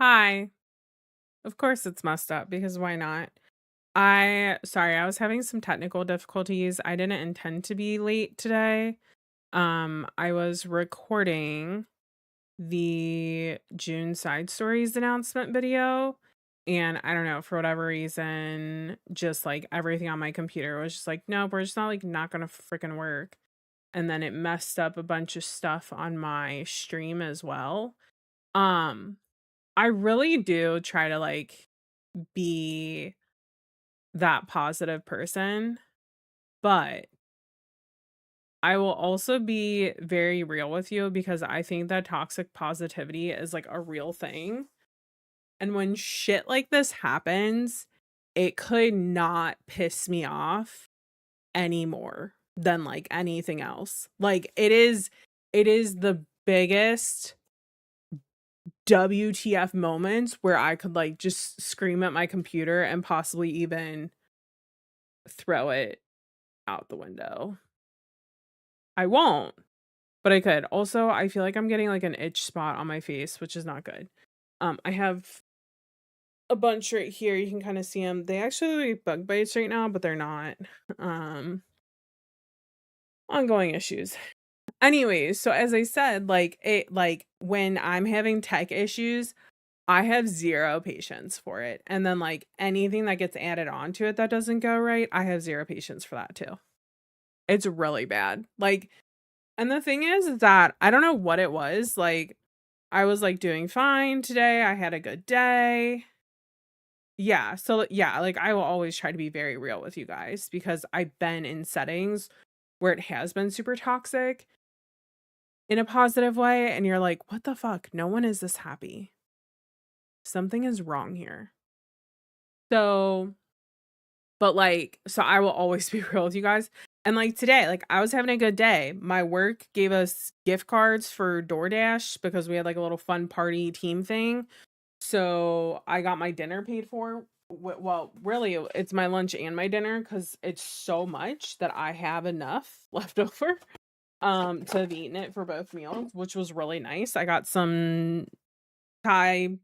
Hi. Of course it's messed up because why not? Sorry, I was having some technical difficulties. I didn't intend to be late today. I was recording the June side stories announcement video, and I don't know, for whatever reason, just like everything on my computer was just like, nope, we're just not gonna freaking work. And then it messed up a bunch of stuff on my stream as well. Um, I really do try to be that positive person, but I will also be very real with you because I think that toxic positivity is like a real thing. And when shit like this happens, it could not piss me off anymore than like anything else. Like it is the biggest WTF moments where I could like just scream at my computer and possibly even throw it out the window. I won't, but I could. Also, I feel like I'm getting like an itch spot on my face, which is not good. I have a bunch right here. You can kind of see them. They actually look like bug bites right now, but they're not. Um, Ongoing issues. Anyways, so as I said, like when I'm having tech issues, I have zero patience for it. And then like anything that gets added onto it that doesn't go right, I have zero patience for that too. It's really bad. And the thing is that I don't know what it was. Like, I was like doing fine today. I had a good day. Yeah. So, yeah, like I will always try to be very real with you guys because I've been in settings where it has been super toxic in a positive way. And you're like, what the fuck? No one is this happy. Something is wrong here. So, but so I will always be real with you guys. And like today, like I was having a good day. My work gave us gift cards for DoorDash because we had like a little fun party team thing. So I got my dinner paid for. Well, really, it's my lunch and my dinner because it's so much that I have enough left over to have eaten it for both meals, which was really nice. I got some Thai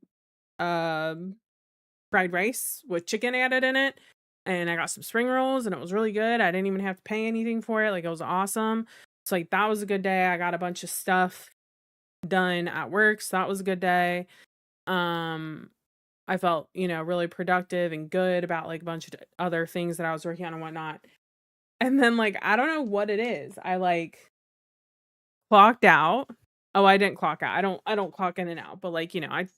um fried rice with chicken added in it. And I got some spring rolls and it was really good. I didn't even have to pay anything for it. Like it was awesome. So like that was a good day. I got a bunch of stuff done at work. So that was a good day. Um I felt, really productive and good about like a bunch of other things that I was working on and whatnot. And then like I don't know what it is. I like clocked out. Oh, I didn't clock out. I don't clock in and out, but I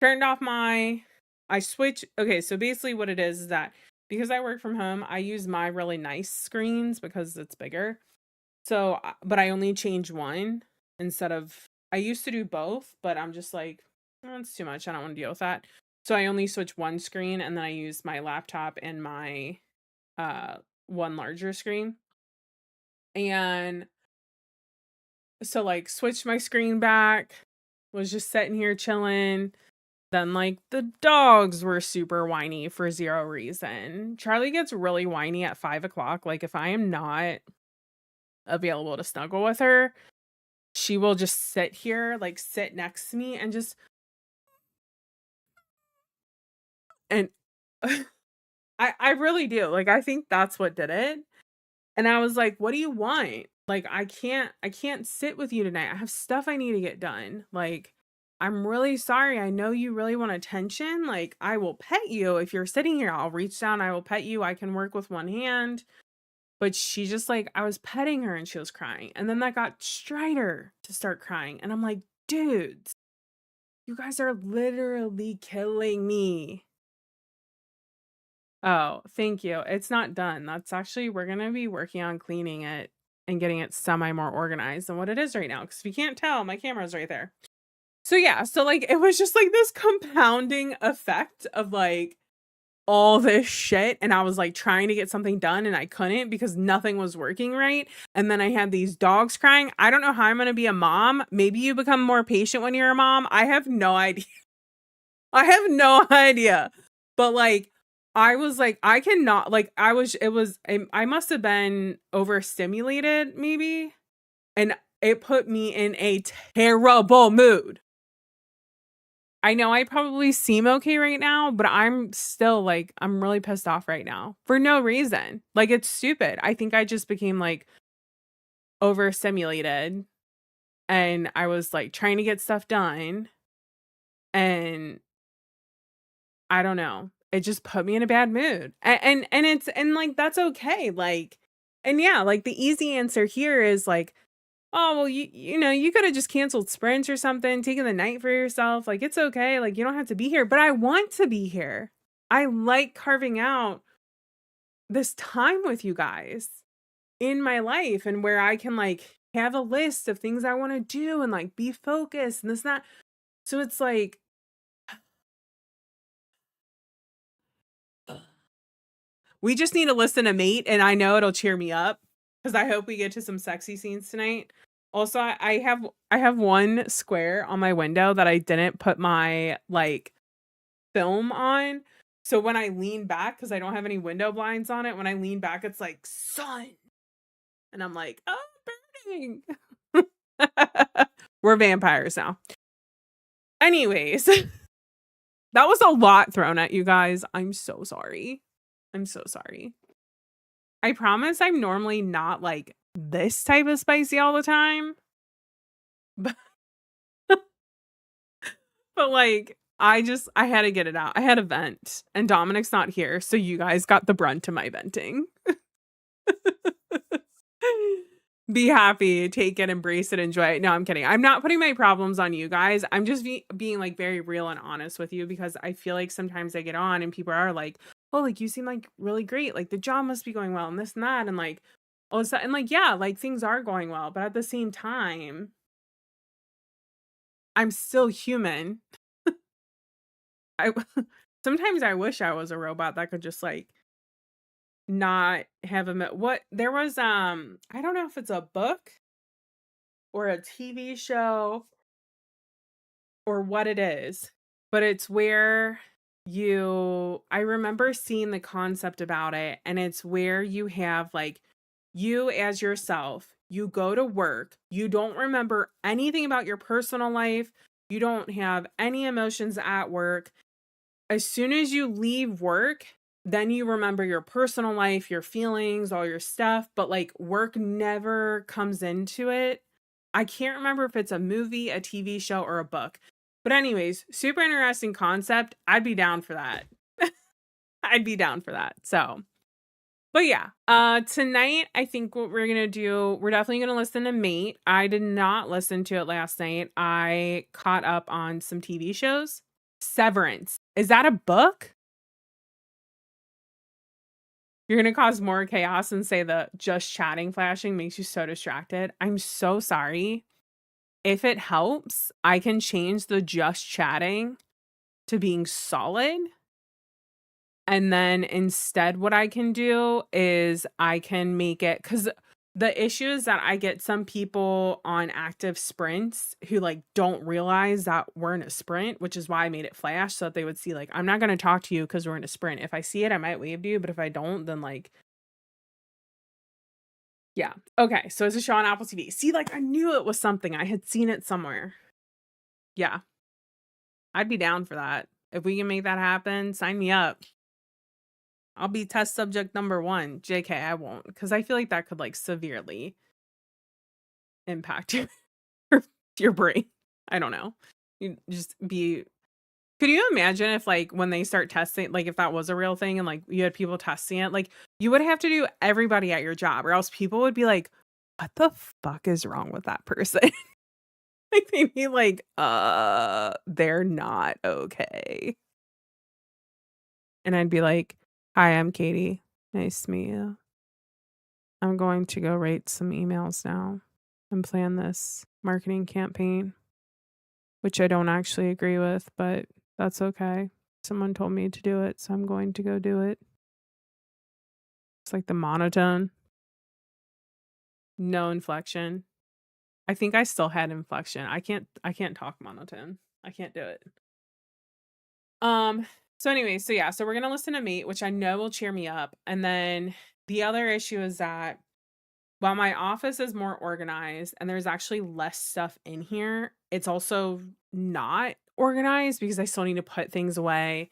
turned off my I switch okay, so basically what it is that because I work from home, I use my really nice screens because it's bigger. So, but I only change one instead of I used to do both, but I'm just like, "Oh, it's too much. I don't want to deal with that." So I only switch one screen and then I use my laptop and my uh one larger screen. And so like switched my screen back, was just sitting here chilling. Then, like, the dogs were super whiny for zero reason. Charlie gets really whiny at 5 o'clock. Like, if I am not available to snuggle with her, she will just sit here, like, sit next to me and just and I really do. Like, I think that's what did it. And I was like, "What do you want? Like, I can't sit with you tonight. I have stuff I need to get done. Like, I'm really sorry. I know you really want attention. Like, I will pet you if you're sitting here. I'll reach down, I will pet you. I can work with one hand." But she just like I was petting her and she was crying. And then that got Strider to start crying. And I'm like, "Dudes, you guys are literally killing me." Oh, thank you. It's not done. That's actually we're gonna be working on cleaning it and getting it semi more organized than what it is right now. Because if you can't tell, my camera's right there. So yeah, so like it was just like this compounding effect of like all this shit. And I was like trying to get something done and I couldn't because nothing was working right. And then I had these dogs crying. I don't know how I'm gonna be a mom. Maybe you become more patient when you're a mom. I have no idea. I have no idea. But like I was like I cannot like I was it was I must have been overstimulated maybe and it put me in a terrible mood. I know I probably seem okay right now, but I'm still like, I'm really pissed off right now for no reason. Like, it's stupid. I think I just became like overstimulated and I was like trying to get stuff done. And I don't know. It just put me in a bad mood. And it's, and like, that's okay. Like, and yeah, like the easy answer here is like, oh, well, you know, you could have just canceled sprints or something, taken the night for yourself. Like, it's okay. Like, you don't have to be here, but I want to be here. I like carving out this time with you guys in my life and where I can like have a list of things I want to do and like be focused and this, that. So it's like, we just need to listen to Mate, and I know it'll cheer me up because I hope we get to some sexy scenes tonight. Also, I have one square on my window that I didn't put my like film on. So when I lean back, because I don't have any window blinds on it, when I lean back, it's like sun. And I'm like, oh, burning. We're vampires now. Anyways, that was a lot thrown at you guys. I'm so sorry. I'm so sorry. I promise I'm normally not like this type of spicy all the time. But, but like, I had to get it out. I had a vent and Dominic's not here. So you guys got the brunt of my venting. Be happy, take it, embrace it, enjoy it. No, I'm kidding. I'm not putting my problems on you guys. I'm just being like very real and honest with you because I feel like sometimes I get on and people are like, oh, like you seem like really great. Like the job must be going well and this and that. And like, all of a sudden, like, yeah, like things are going well. But at the same time, I'm still human. I sometimes I wish I was a robot that could just like not have what there was I don't know if it's a book or a TV show or what it is, but it's where I remember seeing the concept about it, and it's where you have like you as yourself, you go to work, you don't remember anything about your personal life, you don't have any emotions at work. As soon as you leave work, then you remember your personal life, your feelings, all your stuff, but like work never comes into it. I can't remember if it's a movie, a TV show, or a book. But anyways, super interesting concept. I'd be down for that. I'd be down for that. So, but yeah, tonight I think what we're gonna do, we're definitely gonna listen to Mate. I did not listen to it last night. I caught up on some TV shows. Severance. Is that a book? You're gonna cause more chaos and say the just chatting flashing makes you so distracted. I'm so sorry. If it helps, I can change the just chatting to being solid. And then instead, what I can do is I can make it, because the issue is that I get some people on active sprints who like don't realize that we're in a sprint, which is why I made it flash so that they would see like, I'm not going to talk to you because we're in a sprint. If I see it, I might wave to you, but if I don't, then like, yeah. Okay. So it's a show on Apple TV. See, like I knew it was something. I had seen it somewhere. Yeah. I'd be down for that. If we can make that happen, sign me up. I'll be test subject number 1. JK, I won't, because I feel like that could like severely impact your brain. I don't know. You just be. Could you imagine if like when they start testing, like if that was a real thing and like you had people testing it, like you would have to do everybody at your job, or else people would be like, "What the fuck is wrong with that person?" Like they'd be like, they're not okay." And I'd be like, "Hi, I'm Katie. Nice to meet you. I'm going to go write some emails now and plan this marketing campaign, which I don't actually agree with, but that's okay. Someone told me to do it, so I'm going to go do it." It's like the monotone, no inflection. I think I still had inflection. I can't talk monotone. I can't do it. So anyway, so yeah, so we're gonna listen to Mate, which I know will cheer me up. And then the other issue is that while my office is more organized and there's actually less stuff in here, it's also not organized because I still need to put things away.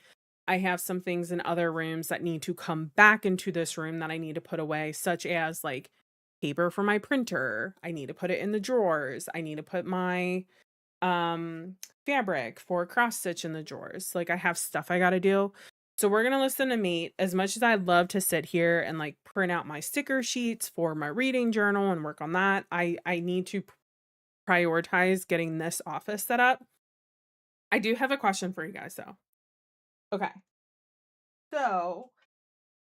I have some things in other rooms that need to come back into this room that I need to put away, such as like paper for my printer. I need to put it in the drawers. I need to put my fabric for cross stitch in the drawers. Like I have stuff I got to do. So we're going to listen to Mate. As much as I'd love to sit here and like print out my sticker sheets for my reading journal and work on that, I need to prioritize getting this office set up. I do have a question for you guys though. Okay. So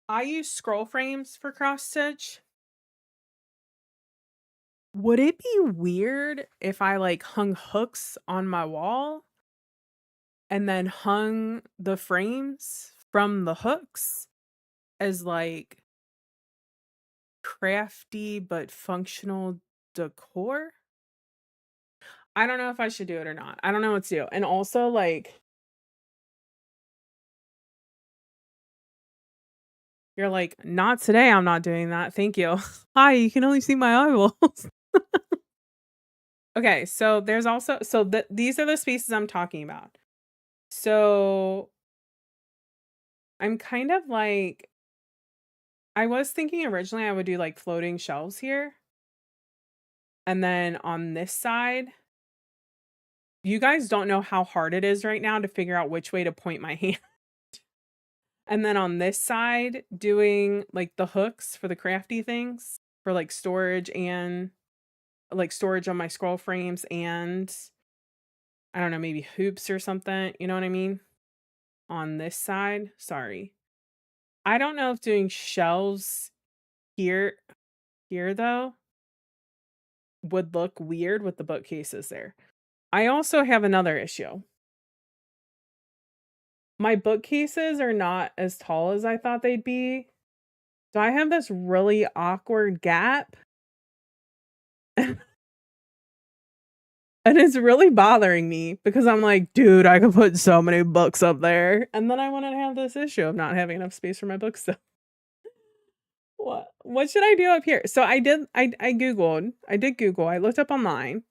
I use scroll frames for cross stitch. Would it be weird if I like hung hooks on my wall and then hung the frames from the hooks as like crafty but functional decor? I don't know if I should do it or not. I don't know what to do. And also like you're like, not today, I'm not doing that. Thank you. Hi, you can only see my eyeballs. Okay, so there's also these are the spaces I'm talking about. So I'm kind of like I was thinking originally I would do like floating shelves here. And then on this side, you guys don't know how hard it is right now to figure out which way to point my hand. And then on this side, doing like the hooks for the crafty things for like storage and like storage on my scroll frames and I don't know, maybe hoops or something. You know what I mean? On this side, sorry. I don't know if doing shelves here though would look weird with the bookcases there. I also have another issue. My bookcases are not as tall as I thought they'd be. So I have this really awkward gap. And it's really bothering me because I'm like, dude, I could put so many books up there. And then I want to have this issue of not having enough space for my books. So what should I do up here? So I did Google. I looked up online.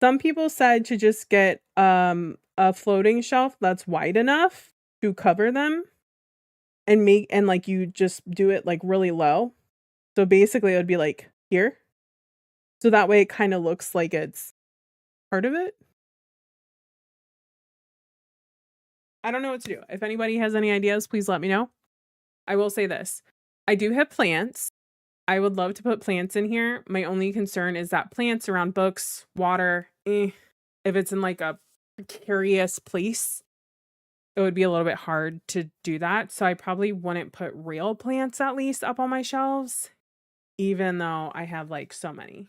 Some people said to just get a floating shelf that's wide enough to cover them and like you just do it like really low. So basically it would be like here. So that way it kind of looks like it's part of it. I don't know what to do. If anybody has any ideas, please let me know. I will say this. I do have plants. I would love to put plants in here. My only concern is that plants around books, water, if it's in like a precarious place, it would be a little bit hard to do that. So I probably wouldn't put real plants at least up on my shelves, even though I have like so many.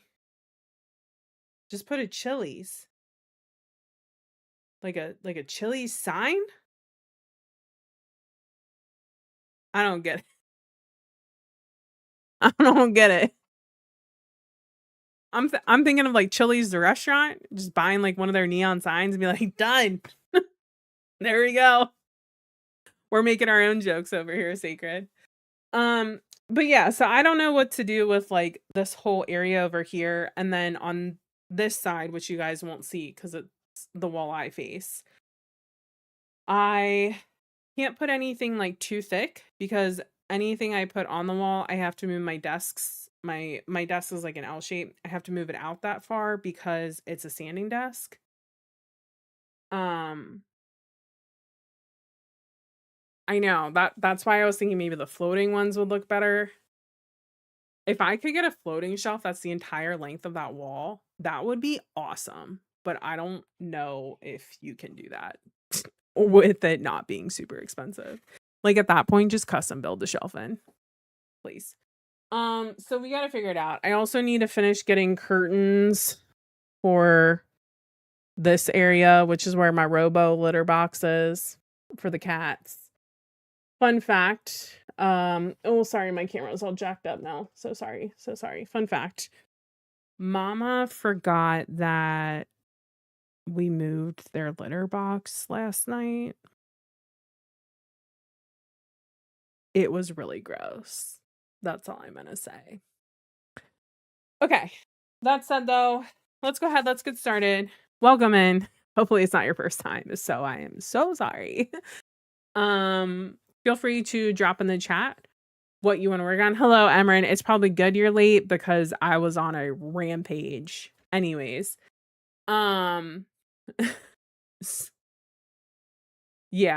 Just put a Chili's. Like a Chili's sign? I don't get it. I don't get it. I'm thinking of like Chili's the restaurant, just buying like one of their neon signs and be like, done. There we go. We're making our own jokes over here, Sacred. But yeah, so I don't know what to do with like this whole area over here. And then on this side, which you guys won't see because it's the wall I face, I can't put anything like too thick because anything I put on the wall, I have to move my desks. My desk is like an L shape. I have to move it out that far because it's a standing desk. I know that's why I was thinking maybe the floating ones would look better. If I could get a floating shelf that's the entire length of that wall, that would be awesome. But I don't know if you can do that with it not being super expensive. Like at that point, just custom build the shelf in, please. So we gotta figure it out. I also need to finish getting curtains for this area, which is where my Robo litter box is for the cats. Fun fact. Oh, sorry, my camera's all jacked up now. So sorry. Fun fact. Mama forgot that we moved their litter box last night. It was really gross. That's all I'm gonna say. Okay. That said, though, let's go ahead. Let's get started. Welcome in. Hopefully it's not your first time. So I am so sorry. Feel free to drop in the chat what you want to work on. Hello, Emran. It's probably good you're late because I was on a rampage. Anyways. Yeah,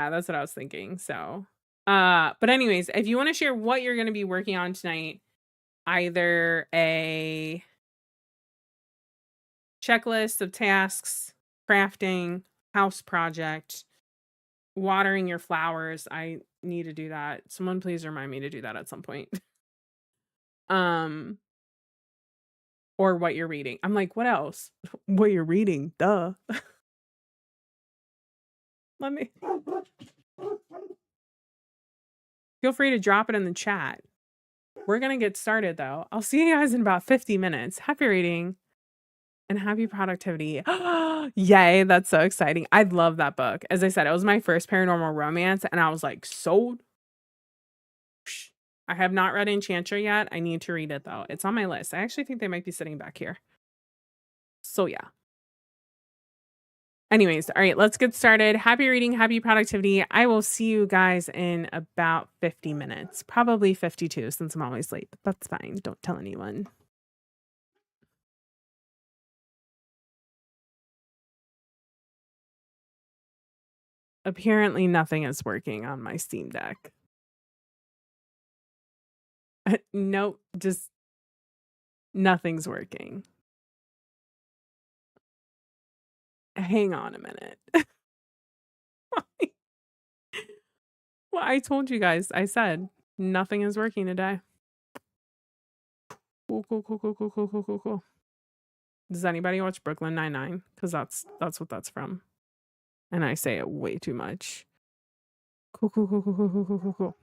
that's what I was thinking. So, but anyways, if you want to share what you're going to be working on tonight, either a checklist of tasks, crafting, house project, watering your flowers. I need to do that. Someone please remind me to do that at some point. Or what you're reading. I'm like, what else? What you're reading, duh. Let me feel free to drop it in the chat. We're gonna get started though. I'll see you guys in about 50 minutes. Happy reading and happy productivity. Yay, that's so exciting. I love that book. As I said, it was my first paranormal romance, and I was like, sold. I have not read Enchanter yet. I need to read it though. It's on my list. I actually think they might be sitting back here. So yeah. Anyways, all right, let's get started. Happy reading, happy productivity. I will see you guys in about 50 minutes, probably 52 since I'm always late, but that's fine. Don't tell anyone. Apparently nothing is working on my Steam Deck. Nope, just nothing's working. Hang on a minute. Well, I told you guys, I said nothing is working today. Cool. Does anybody watch Brooklyn Nine-Nine? Because that's what that's from. And I say it way too much. Cool.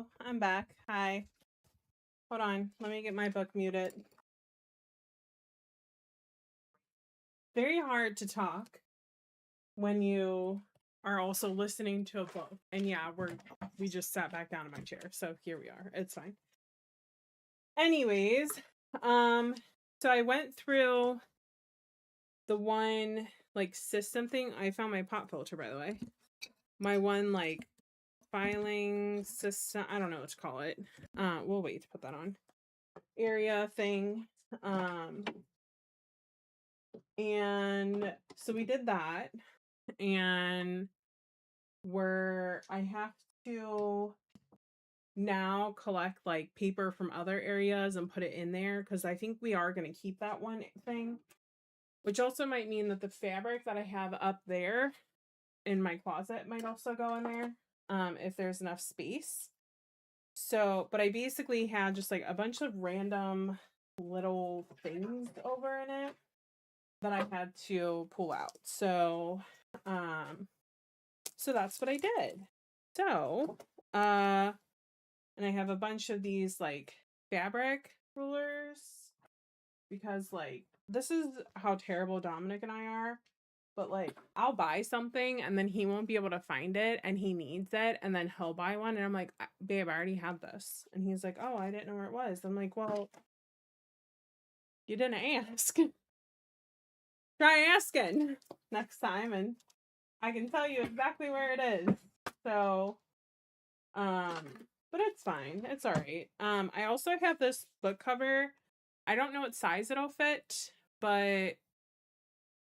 Hello, I'm back. Hi. Hold on. Let me get my book muted. Very hard to talk when you are also listening to a book. And yeah, we just sat back down in my chair. So here we are. It's fine. Anyways, so I went through the one like system thing. I found my pop filter, by the way. My one like filing system, I don't know what to call it. We'll wait to put that on. Area thing. And so we did that, and I have to now collect like paper from other areas and put it in there because I think we are going to keep that one thing, which also might mean that the fabric that I have up there in my closet might also go in there if there's enough space. So, but I basically had just like a bunch of random little things over in it that I had to pull out. So that's what I did. So, and I have a bunch of these like fabric rulers because like this is how terrible Dominic and I are. But like I'll buy something and then he won't be able to find it and he needs it and then he'll buy one and I'm like, babe, I already have this. And he's like, oh, I didn't know where it was. I'm like, well, you didn't ask. Try asking next time and I can tell you exactly where it is. So, but it's fine. It's all right. I also have this book cover. I don't know what size it'll fit, but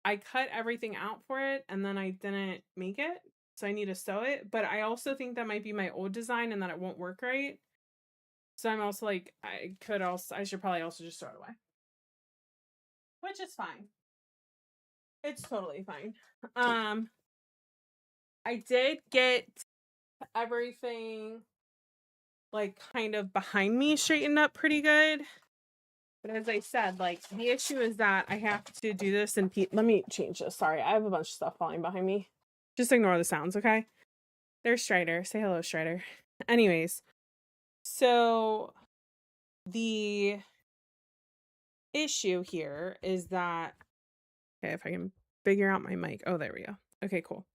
I cut everything out for it and then I didn't make it. So I need to sew it. But I also think that might be my old design and that it won't work right. So I'm also like, I should probably also just throw it away. Which is fine. It's totally fine. I did get everything like kind of behind me straightened up pretty good. But as I said, like the issue is that I have to do this and let me change this. Sorry, I have a bunch of stuff falling behind me. Just ignore the sounds, okay? There's Strider. Say hello, Strider. Anyways, so the issue here is that, okay, if I can figure out my mic. Oh, there we go. Okay, cool.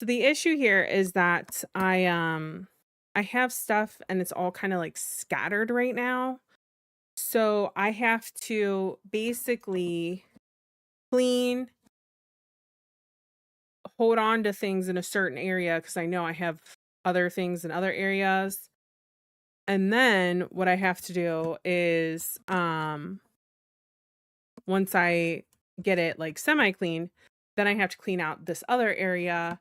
So the issue here is that I have stuff and it's all kind of like scattered right now. So I have to basically clean, hold on to things in a certain area because I know I have other things in other areas. And then what I have to do is once I get it like semi-clean, then I have to clean out this other area.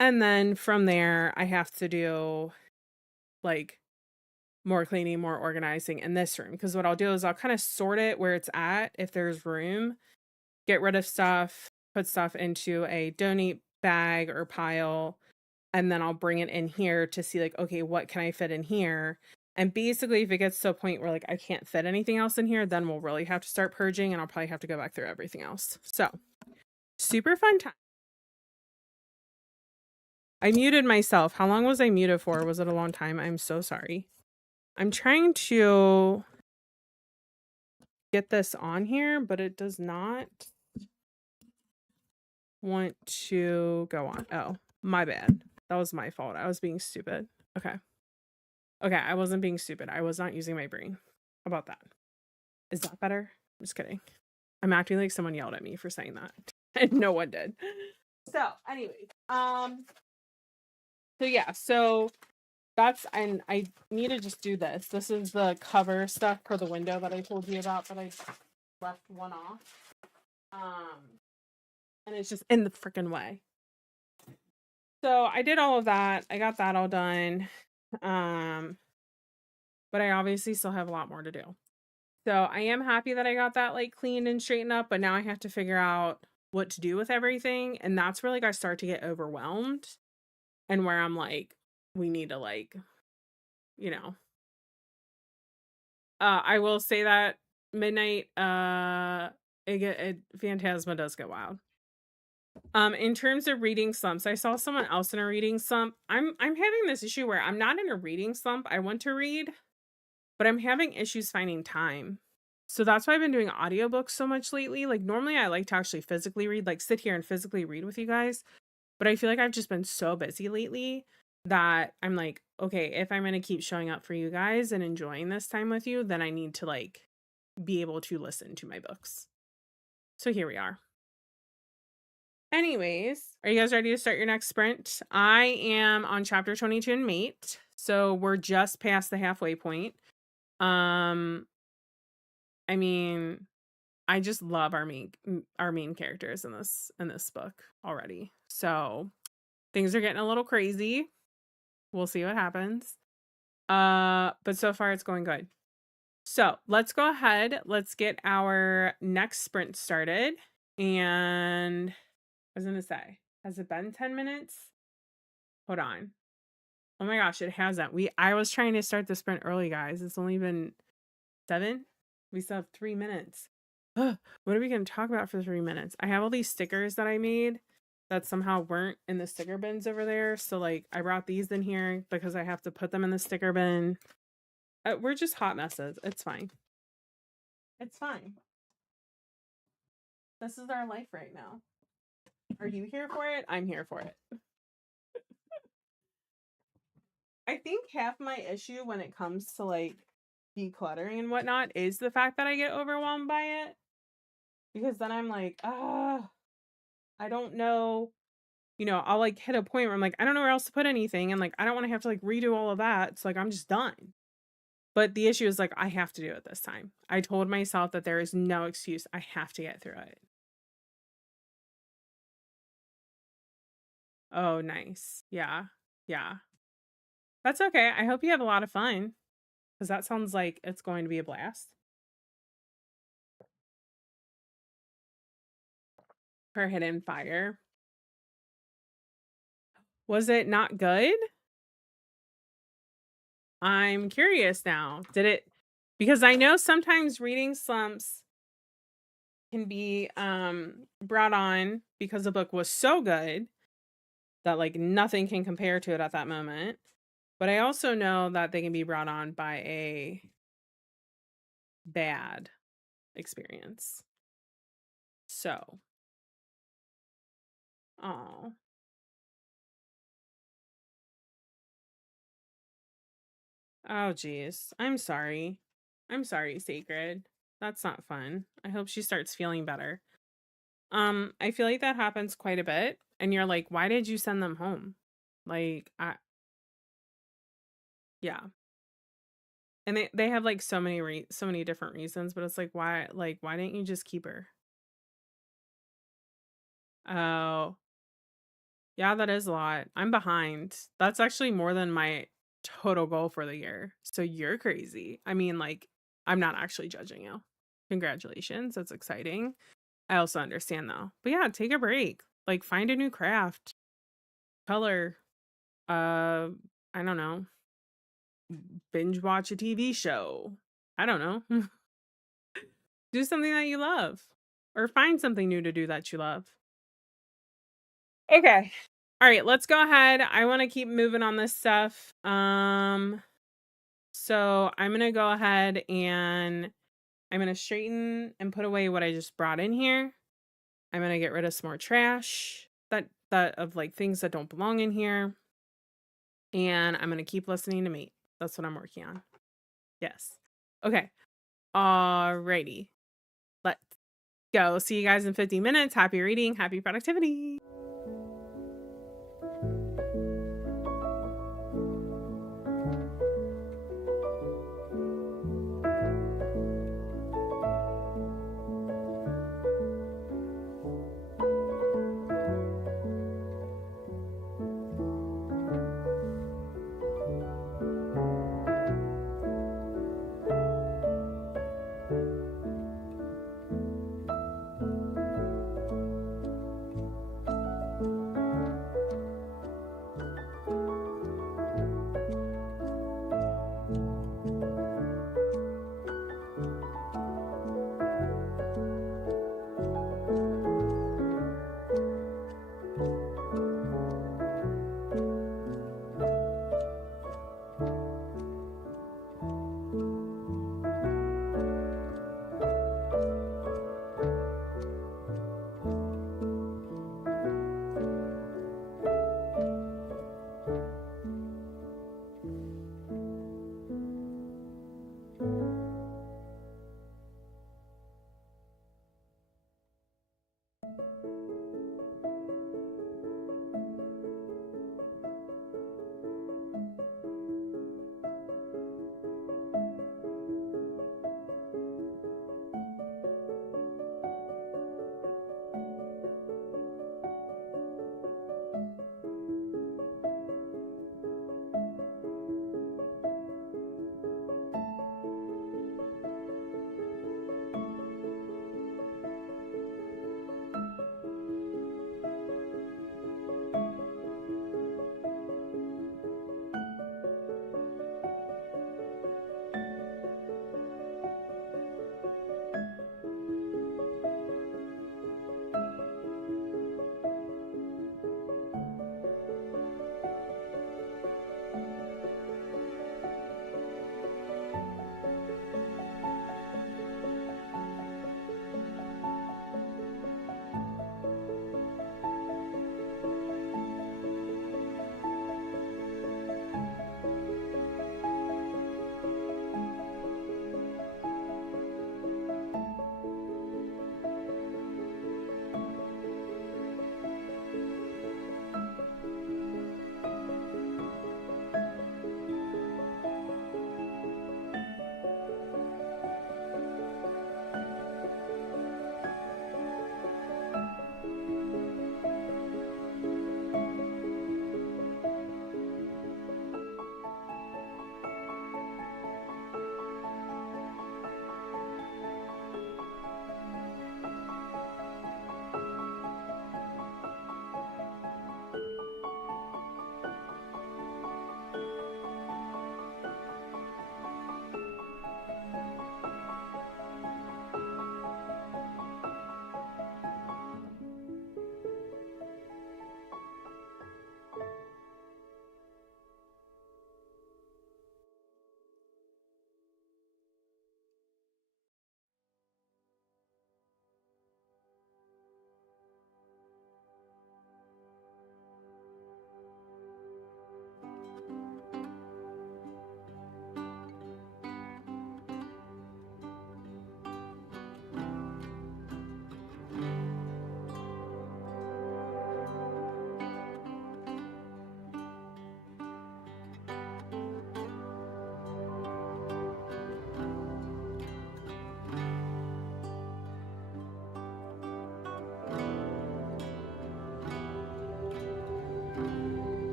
And then from there, I have to do like more cleaning, more organizing in this room. Because what I'll do is I'll kind of sort it where it's at if there's room, get rid of stuff, put stuff into a donate bag or pile, and then I'll bring it in here to see like, okay, what can I fit in here? And basically, if it gets to a point where like I can't fit anything else in here, then we'll really have to start purging and I'll probably have to go back through everything else. So super fun time. I muted myself. How long was I muted for? Was it a long time? I'm so sorry. I'm trying to get this on here, but it does not want to go on. Oh, my bad. That was my fault. I was being stupid. Okay. Okay, I wasn't being stupid. I was not using my brain. How about that? Is that better? I'm just kidding. I'm acting like someone yelled at me for saying that. And no one did. So, anyway, so yeah, so that's, and I need to just do this. This is the cover stuff for the window that I told you about, but I left one off. And it's just in the freaking way. So I did all of that. I got that all done. But I obviously still have a lot more to do. So I am happy that I got that like cleaned and straightened up, but now I have to figure out what to do with everything. And that's where like I start to get overwhelmed and where I'm like, we need to like, you know. I will say that midnight Phantasma does get wild. In terms of reading slumps, I saw someone else in a reading slump. I'm having this issue where I'm not in a reading slump. I want to read, but I'm having issues finding time. So that's why I've been doing audiobooks so much lately. Like normally I like to actually physically read, like sit here and physically read with you guys. But I feel like I've just been so busy lately that I'm like, okay, if I'm going to keep showing up for you guys and enjoying this time with you, then I need to like be able to listen to my books. So here we are. Anyways, are you guys ready to start your next sprint? I am on chapter 22 in Mate. So we're just past the halfway point. I mean, I just love our main characters in this book already. So things are getting a little crazy. We'll see what happens. But so far it's going good. So let's go ahead. Let's get our next sprint started. And I was gonna say, has it been 10 minutes? Hold on. Oh my gosh, it hasn't. I was trying to start the sprint early, guys. It's only been 7. We still have 3 minutes. Ugh, what are we gonna talk about for 3 minutes? I have all these stickers that I made that somehow weren't in the sticker bins over there. So like I brought these in here because I have to put them in the sticker bin. We're just hot messes. It's fine. It's fine. This is our life right now. Are you here for it? I'm here for it. I think half my issue when it comes to like decluttering and whatnot is the fact that I get overwhelmed by it. Because then I'm like, I don't know. You know, I'll like hit a point where I'm like, I don't know where else to put anything. And like, I don't want to have to like redo all of that. So like, I'm just done. But the issue is like, I have to do it this time. I told myself that there is no excuse. I have to get through it. Oh, nice. Yeah. Yeah. That's okay. I hope you have a lot of fun. Because that sounds like it's going to be a blast. For Hidden Fire. Was it not good? I'm curious now. Did it, because I know sometimes reading slumps can be brought on because the book was so good that like nothing can compare to it at that moment. But I also know that they can be brought on by a bad experience. So, oh. Oh geez. I'm sorry. I'm sorry, Sacred. That's not fun. I hope she starts feeling better. I feel like that happens quite a bit. And you're like, why did you send them home? Like, yeah. And they have like so many different reasons, but it's like why didn't you just keep her? Oh, yeah, that is a lot. I'm behind. That's actually more than my total goal for the year. So you're crazy. I mean, like, I'm not actually judging you. Congratulations. That's exciting. I also understand though. But yeah, take a break. Like find a new craft. Color. I don't know. Binge watch a TV show. I don't know. Do something that you love. Or find something new to do that you love. Okay. All right, let's go ahead. I want to keep moving on this stuff. So I'm going to go ahead and I'm going to straighten and put away what I just brought in here. I'm going to get rid of some more trash that of like things that don't belong in here. And I'm going to keep listening to me. That's what I'm working on. Yes. Okay. Alrighty. Let's go. See you guys in 50 minutes. Happy reading. Happy productivity.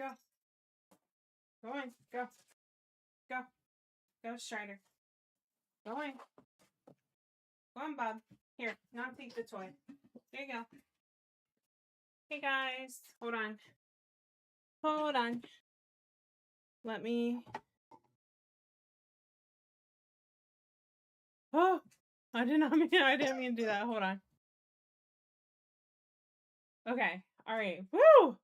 Go. Go in. Go. Go. Go, Strider. Go in. Go on, Bob. Here, not take the toy. There you go. Hey, guys. Hold on. Hold on. Let me... Oh, I didn't mean to do that. Hold on. Okay. All right. Woo!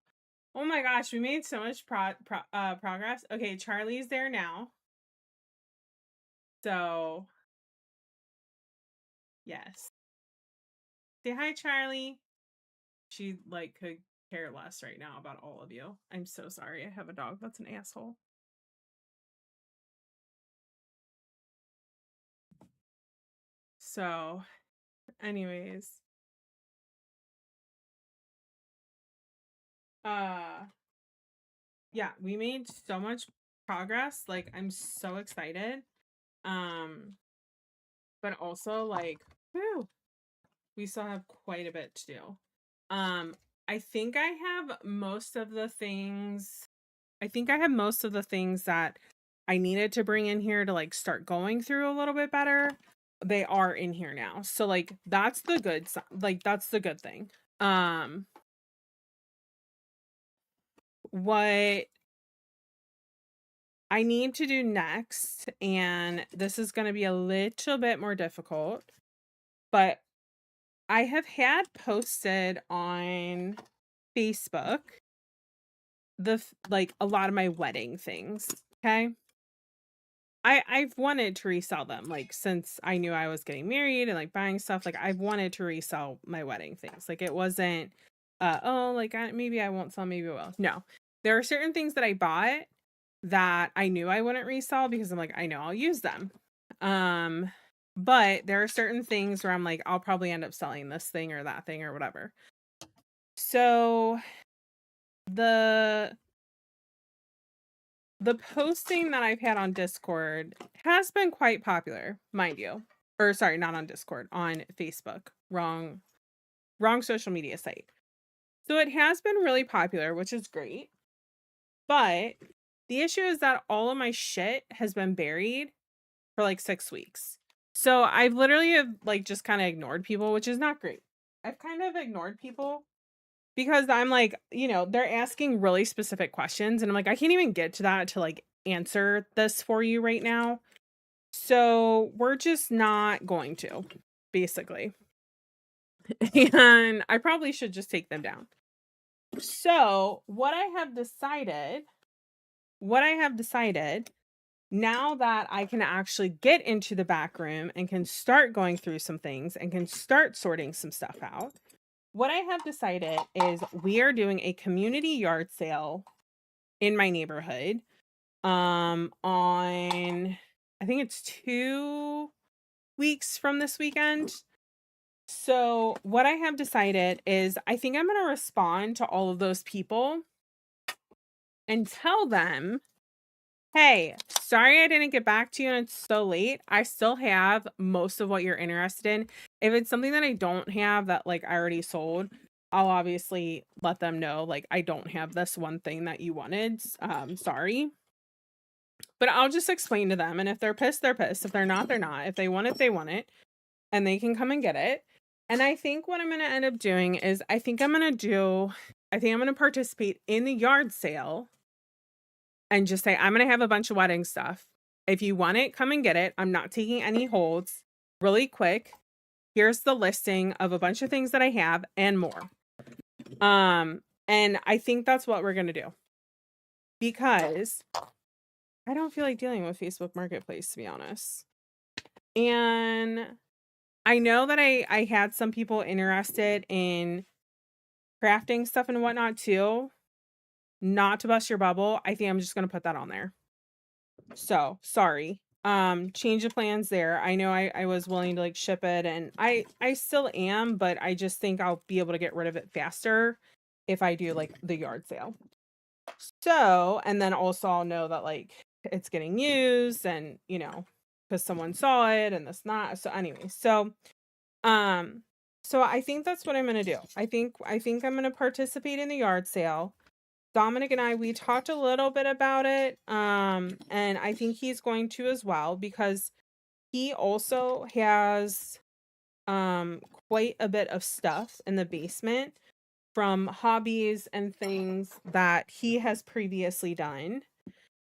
Oh my gosh, we made so much progress. Okay, Charlie's there now. So, yes. Say hi, Charlie. She like could care less right now about all of you. I'm so sorry. I have a dog that's an asshole. So, anyways, yeah, we made so much progress. Like, I'm so excited. But also like, whew, we still have quite a bit to do. I think I have most of the things. I think I have most of the things that I needed to bring in here to like start going through a little bit better. They are in here now. So like that's the good like that's the good thing. What I need to do next, and this is going to be a little bit more difficult, but I have had posted on Facebook like a lot of my wedding things. Okay. I've wanted to resell them like since I knew I was getting married and like buying stuff. Like I've wanted to resell my wedding things. Like it wasn't oh like maybe I won't sell, maybe I will. No. There are certain things that I bought that I knew I wouldn't resell because I'm like, I know I'll use them. But there are certain things where I'm like, I'll probably end up selling this thing or that thing or whatever. So the posting that I've had on Discord has been quite popular, mind you. Or sorry, not on Discord, on Facebook. Wrong social media site. So it has been really popular, which is great. But the issue is that all of my shit has been buried for like 6 weeks. So I've literally have like just kind of ignored people, which is not great. I've kind of ignored people because I'm like, you know, they're asking really specific questions and I'm like, I can't even get to that to like answer this for you right now. So we're just not going to, basically. And I probably should just take them down. So what I have decided, now that I can actually get into the back room and can start going through some things and can start sorting some stuff out, what I have decided is we are doing a community yard sale in my neighborhood on, I think it's 2 weeks from this weekend. So what I have decided is I think I'm going to respond to all of those people and tell them, hey, sorry I didn't get back to you and it's so late. I still have most of what you're interested in. If it's something that I don't have that like I already sold, I'll obviously let them know like I don't have this one thing that you wanted. Sorry. But I'll just explain to them, and if they're pissed, they're pissed. If they're not, they're not. If they want it, they want it. And they can come and get it. And I think what I'm going to end up doing is I think I'm going to participate in the yard sale and just say, I'm going to have a bunch of wedding stuff. If you want it, come and get it. I'm not taking any holds. Really quick. Here's the listing of a bunch of things that I have and more. And I think that's what we're going to do. Because I don't feel like dealing with Facebook Marketplace, to be honest. And I know that I had some people interested in crafting stuff and whatnot too. Not to bust your bubble, I think I'm just going to put that on there. So, sorry. Change of plans there. I know I was willing to like ship it, and I still am, but I just think I'll be able to get rid of it faster if I do like the yard sale. So, and then also I'll know that like it's getting used and, you know, because someone saw it and that's not. So anyway, so I think that's what I'm going to do. I think I'm going to participate in the yard sale. Dominic and we talked a little bit about it. And I think he's going to as well, because he also has quite a bit of stuff in the basement from hobbies and things that he has previously done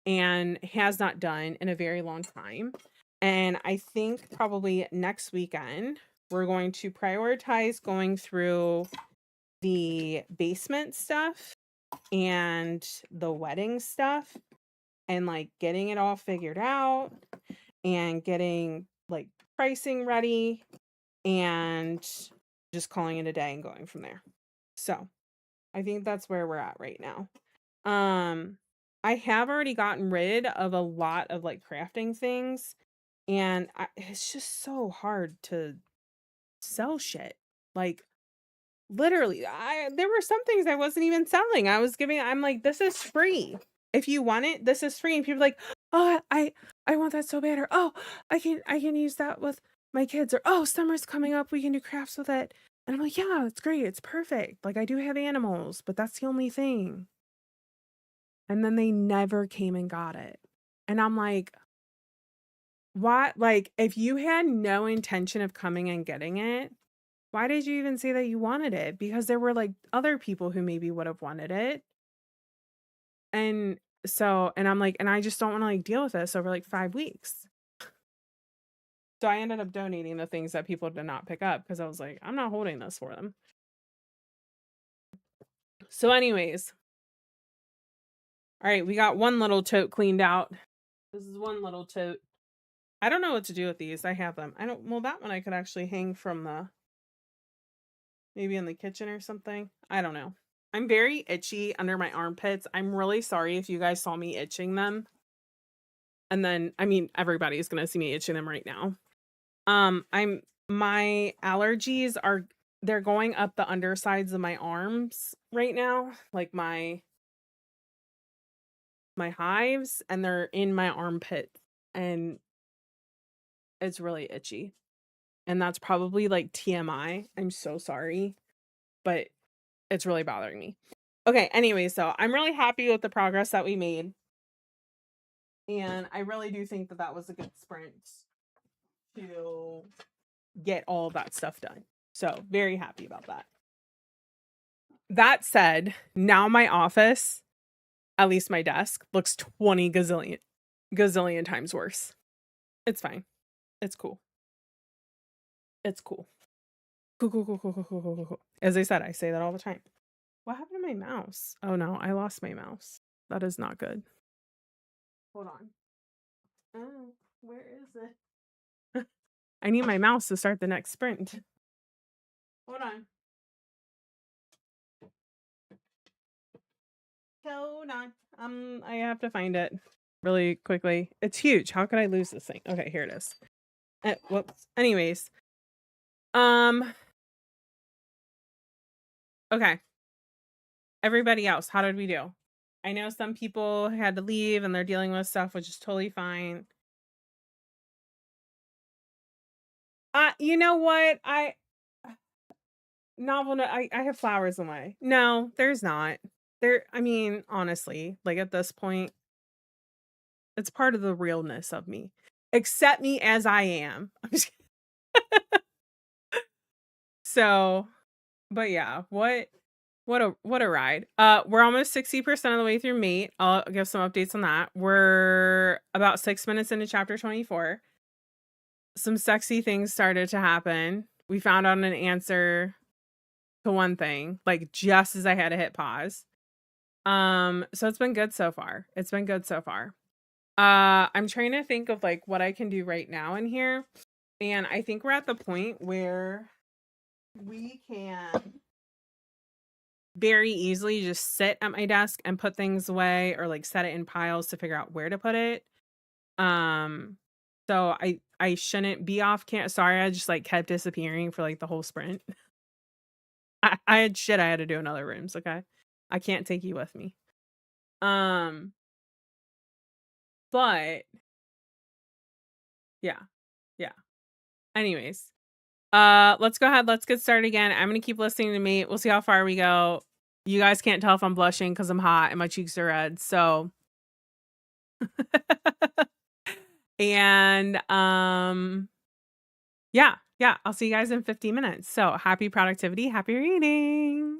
and has not done in a very long time. And I think probably next weekend we're going to prioritize going through the basement stuff and the wedding stuff and like getting it all figured out and getting like pricing ready and just calling it a day and going from there. So I think that's where we're at right now. I have already gotten rid of a lot of like crafting things, and it's just so hard to sell shit. Like literally, there were some things I wasn't even selling. I'm like, this is free. If you want it, this is free. And people are like, oh, I want that so bad, or oh, I can use that with my kids, or oh, summer's coming up, we can do crafts with it. And I'm like, yeah, it's great, it's perfect. Like I do have animals, but that's the only thing. And then they never came and got it. And I'm like, what? Like, if you had no intention of coming and getting it, why did you even say that you wanted it? Because there were like other people who maybe would have wanted it. And so, and I'm like, and I just don't want to like deal with this over like 5 weeks. So I ended up donating the things that people did not pick up because I was like, I'm not holding this for them. So anyways, all right, we got one little tote cleaned out. This is one little tote. I don't know what to do with these. I have them. Well, that one I could actually hang from maybe in the kitchen or something. I don't know. I'm very itchy under my armpits. I'm really sorry if you guys saw me itching them. And then, I mean, everybody's going to see me itching them right now. My allergies they're going up the undersides of my arms right now. Like my hives, and they're in my armpit, and it's really itchy. And that's probably like TMI. I'm so sorry, but it's really bothering me. Okay, anyway, so I'm really happy with the progress that we made. And I really do think that was a good sprint to get all of that stuff done. So very happy about that. That said, now my office, at least my desk, looks 20 gazillion times worse. It's fine. It's cool. It's cool. Cool. As I said, I say that all the time. What happened to my mouse? Oh no, I lost my mouse. That is not good. Hold on. Oh, where is it? I need my mouse to start the next sprint. Hold on. Hold on. I have to find it really quickly. It's huge. How could I lose this thing? Okay, here it is. Whoops. Anyways. Okay. Everybody else, how did we do? I know some people had to leave and they're dealing with stuff, which is totally fine. You know what? I have flowers in my way. No, there's not. I mean, honestly, like at this point, it's part of the realness of me. Accept me as I am. So, but yeah, what a ride. We're almost 60% of the way through Mate. I'll give some updates on that. We're about 6 minutes into chapter 24. Some sexy things started to happen. We found out an answer to one thing, like just as I had to hit pause. So it's been good so far. I'm trying to think of like what I can do right now in here. And I think we're at the point where we can very easily just sit at my desk and put things away, or like set it in piles to figure out where to put it. So I shouldn't be off camera. Sorry, I just like kept disappearing for like the whole sprint. I had shit I had to do in other rooms, okay? I can't take you with me. But yeah. Anyways, let's go ahead. Let's get started again. I'm gonna keep listening to me. We'll see how far we go. You guys can't tell if I'm blushing because I'm hot and my cheeks are red. So, and yeah, yeah, I'll see you guys in 15 minutes. So happy productivity, happy reading.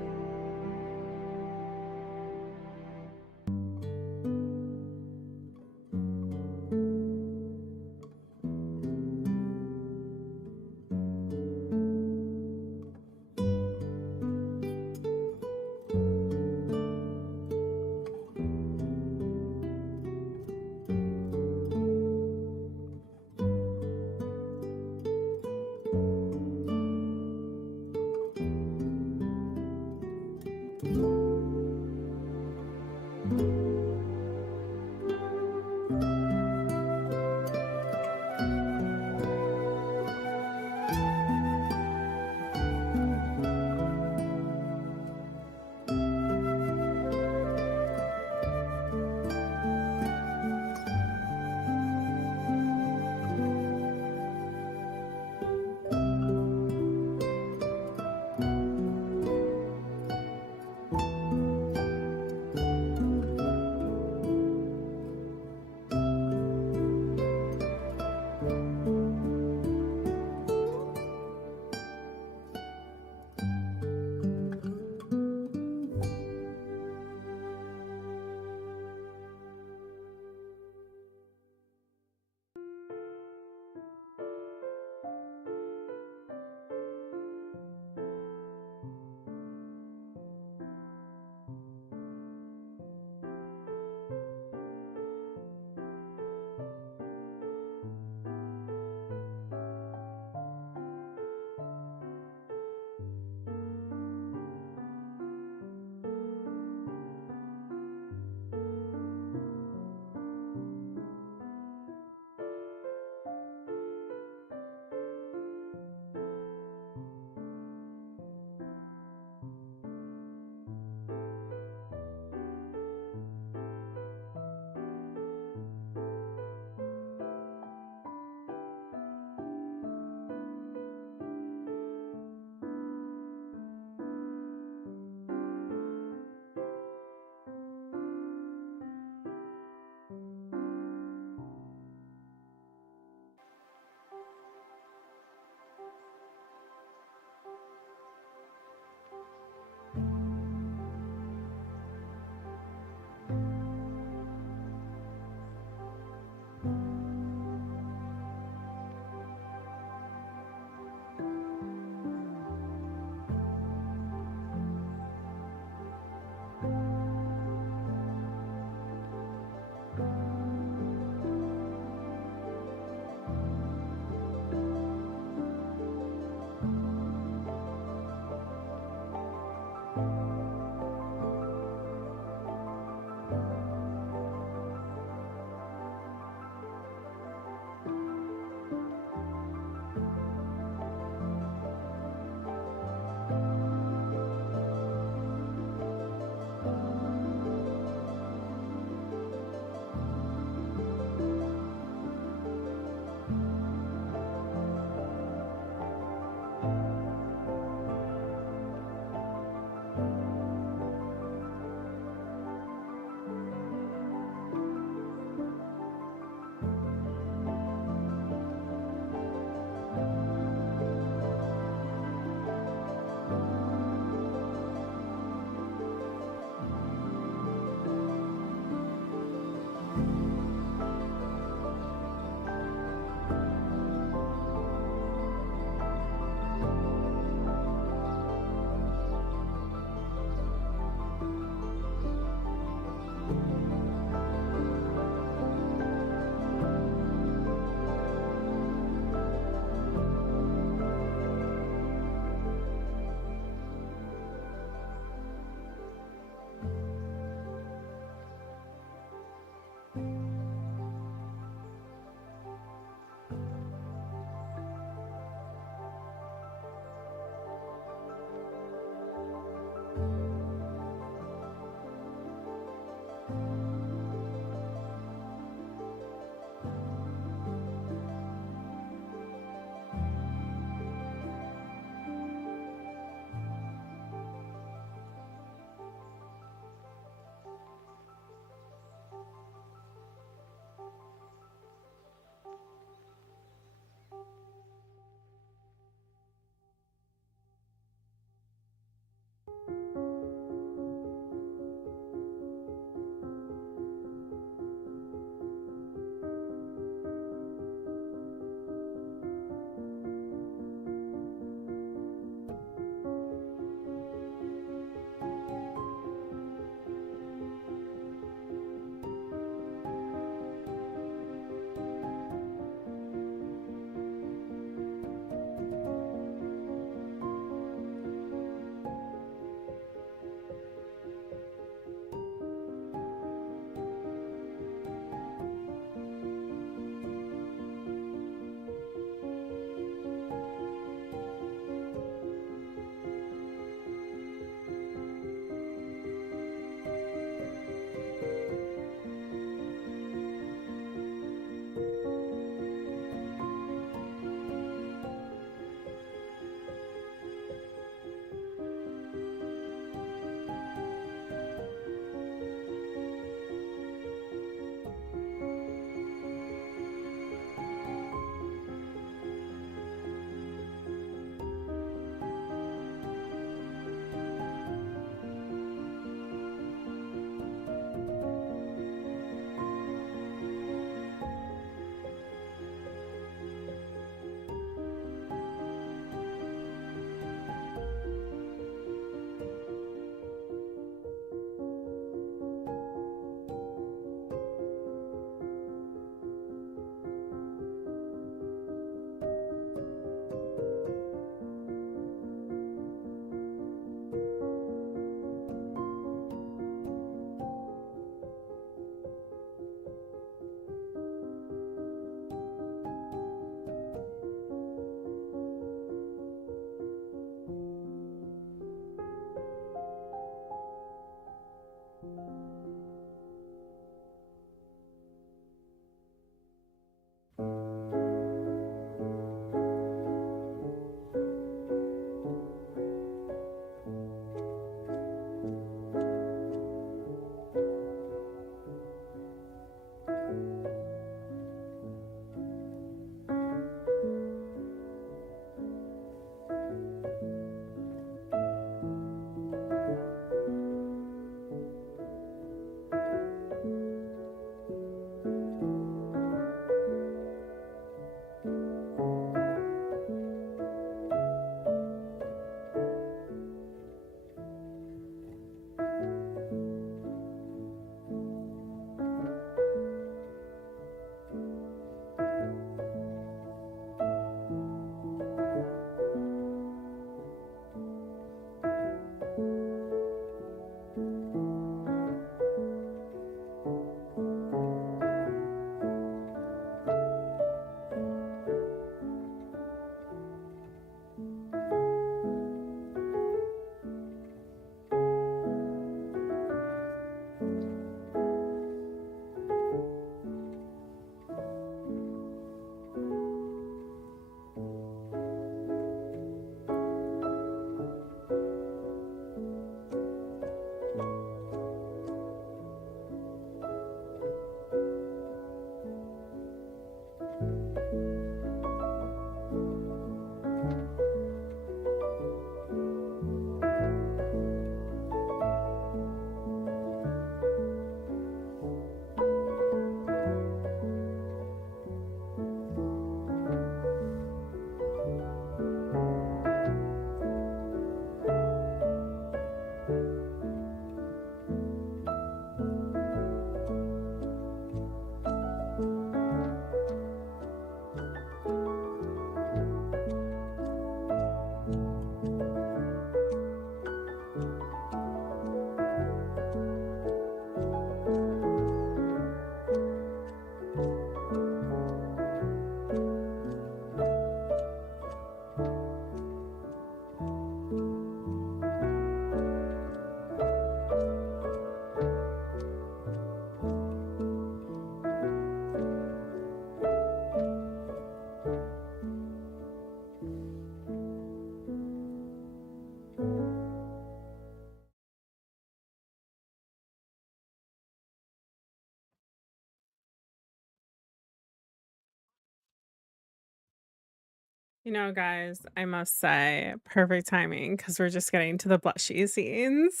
Guys, I must say, perfect timing because we're just getting to the blushy scenes.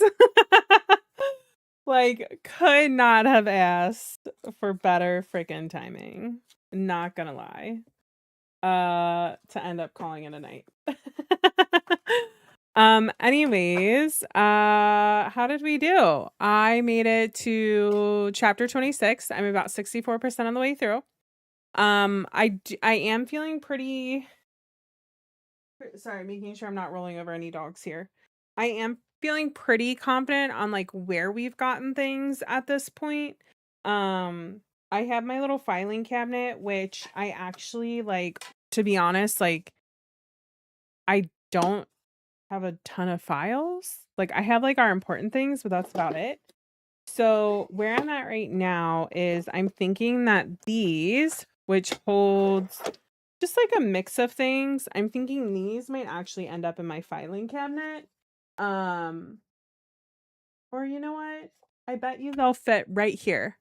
Like, could not have asked for better freaking timing. Not gonna lie. To end up calling it a night. Anyways, how did we do? I made it to chapter 26. I'm about 64% on the way through. I am feeling pretty. Sorry, making sure I'm not rolling over any dogs here. I am feeling pretty confident on like where we've gotten things at this point. I have my little filing cabinet, which I actually like, to be honest, like I don't have a ton of files. Like I have like our important things, but that's about it. So where I'm at right now is I'm thinking that these, which holds just like a mix of things, I'm thinking these might actually end up in my filing cabinet. Um, or you know what? I bet you they'll fit right here.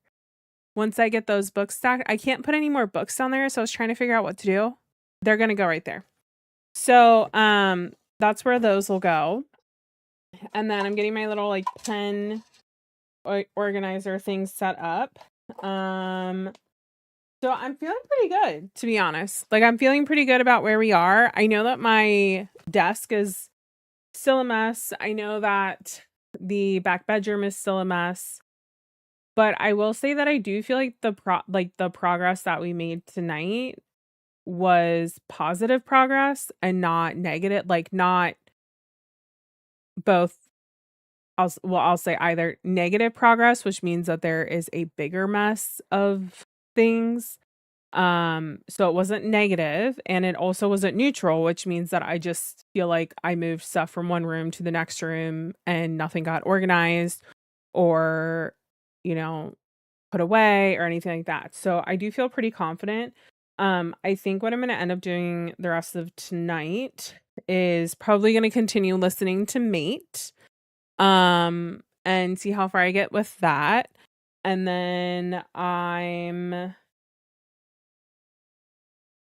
Once I get those books stacked, I can't put any more books down there, so I was trying to figure out what to do. They're gonna go right there. So that's where those will go. And then I'm getting my little like pen organizer thing set up. So I'm feeling pretty good, to be honest. Like I'm feeling pretty good about where we are. I know that my desk is still a mess. I know that the back bedroom is still a mess. But I will say that I do feel like the progress that we made tonight was positive progress and not negative, like not both. I'll say either negative progress, which means that there is a bigger mess of things. So it wasn't negative, and it also wasn't neutral, which means that I just feel like I moved stuff from one room to the next room and nothing got organized or, you know, put away or anything like that. So I do feel pretty confident. I think what I'm going to end up doing the rest of tonight is probably going to continue listening to Mate, and see how far I get with that. And then I'm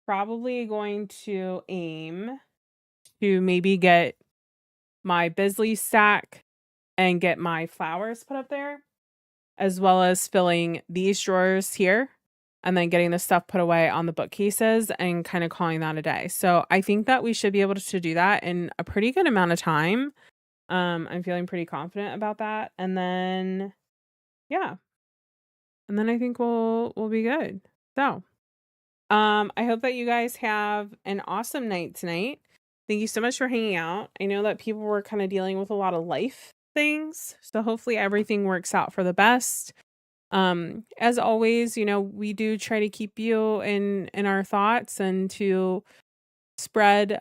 probably going to aim to maybe get my Bisley stack and get my flowers put up there, as well as filling these drawers here and then getting the stuff put away on the bookcases and kind of calling that a day. So I think that we should be able to do that in a pretty good amount of time. I'm feeling pretty confident about that. And then, yeah. And then I think we'll be good. So, I hope that you guys have an awesome night tonight. Thank you so much for hanging out. I know that people were kind of dealing with a lot of life things, so hopefully everything works out for the best. As always, we do try to keep you in our thoughts and to spread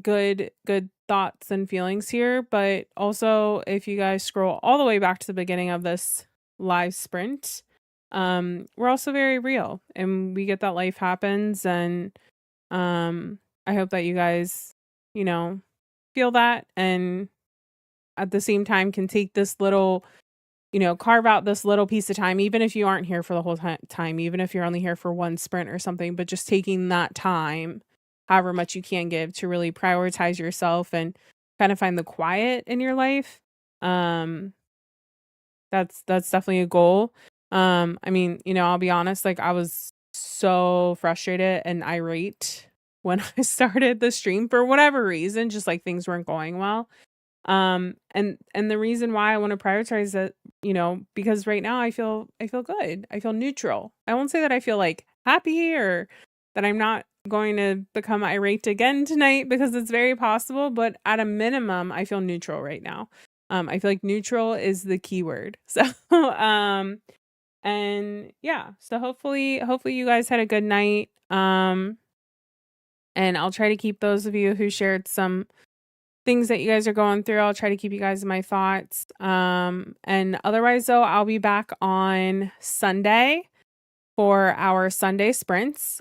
good thoughts and feelings here. But also, if you guys scroll all the way back to the beginning of this live sprint, we're also very real and we get that life happens, and I hope that you guys feel that, and at the same time can take this little, carve out this little piece of time, even if you aren't here for the whole time, even if you're only here for one sprint or something, but just taking that time, however much you can give, to really prioritize yourself and kind of find the quiet in your life. That's definitely a goal. I mean, I'll be honest, like I was so frustrated and irate when I started the stream for whatever reason, just like things weren't going well. And the reason why I want to prioritize it, because right now I feel good. I feel neutral. I won't say that I feel like happy or that I'm not going to become irate again tonight, because it's very possible, but at a minimum, I feel neutral right now. I feel like neutral is the key word. So, and yeah, so hopefully you guys had a good night. And I'll try to keep those of you who shared some things that you guys are going through, I'll try to keep you guys in my thoughts. And otherwise though, I'll be back on Sunday for our Sunday sprints.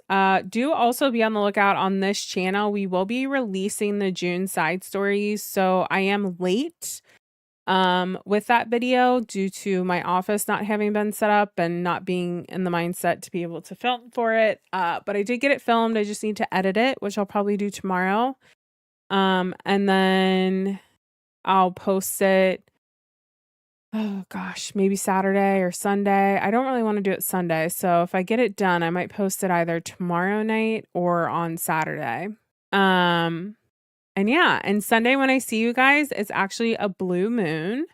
Do also be on the lookout on this channel. We will be releasing the June side stories. So I am late. with that video due to my office not having been set up and not being in the mindset to be able to film for it. But I did get it filmed. I just need to edit it, which I'll probably do tomorrow. And then I'll post it. Oh gosh, maybe Saturday or Sunday. I don't really want to do it Sunday. So if I get it done, I might post it either tomorrow night or on Saturday. And yeah, and Sunday when I see you guys, it's actually a blue moon.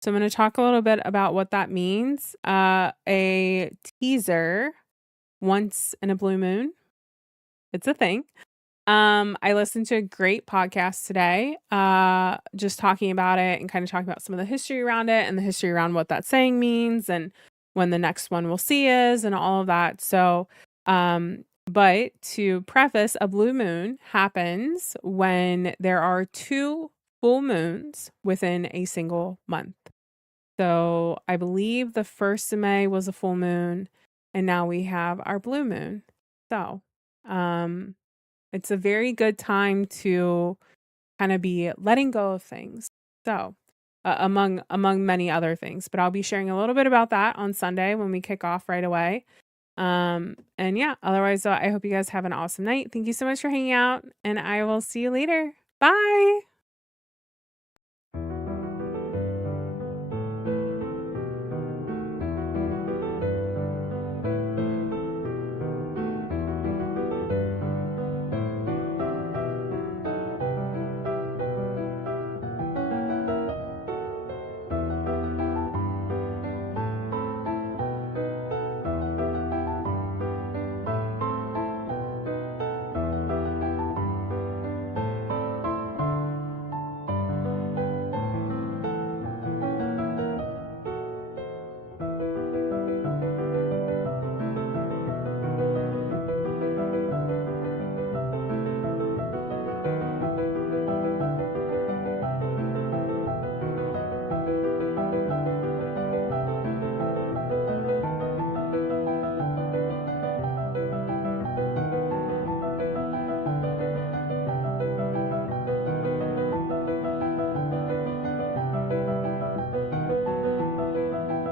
So I'm going to talk a little bit about what that means. A teaser once in a blue moon. It's a thing. I listened to a great podcast today, just talking about it and kind of talking about some of the history around it and the history around what that saying means and when the next one we'll see is and all of that. So, but to preface, a blue moon happens when there are 2 full moons within a single month. So I believe the 1st of May was a full moon, and now we have our blue moon. So, it's a very good time to kind of be letting go of things. So, among many other things, but I'll be sharing a little bit about that on Sunday when we kick off right away. And yeah, otherwise, I hope you guys have an awesome night. Thank you so much for hanging out, and I will see you later. Bye.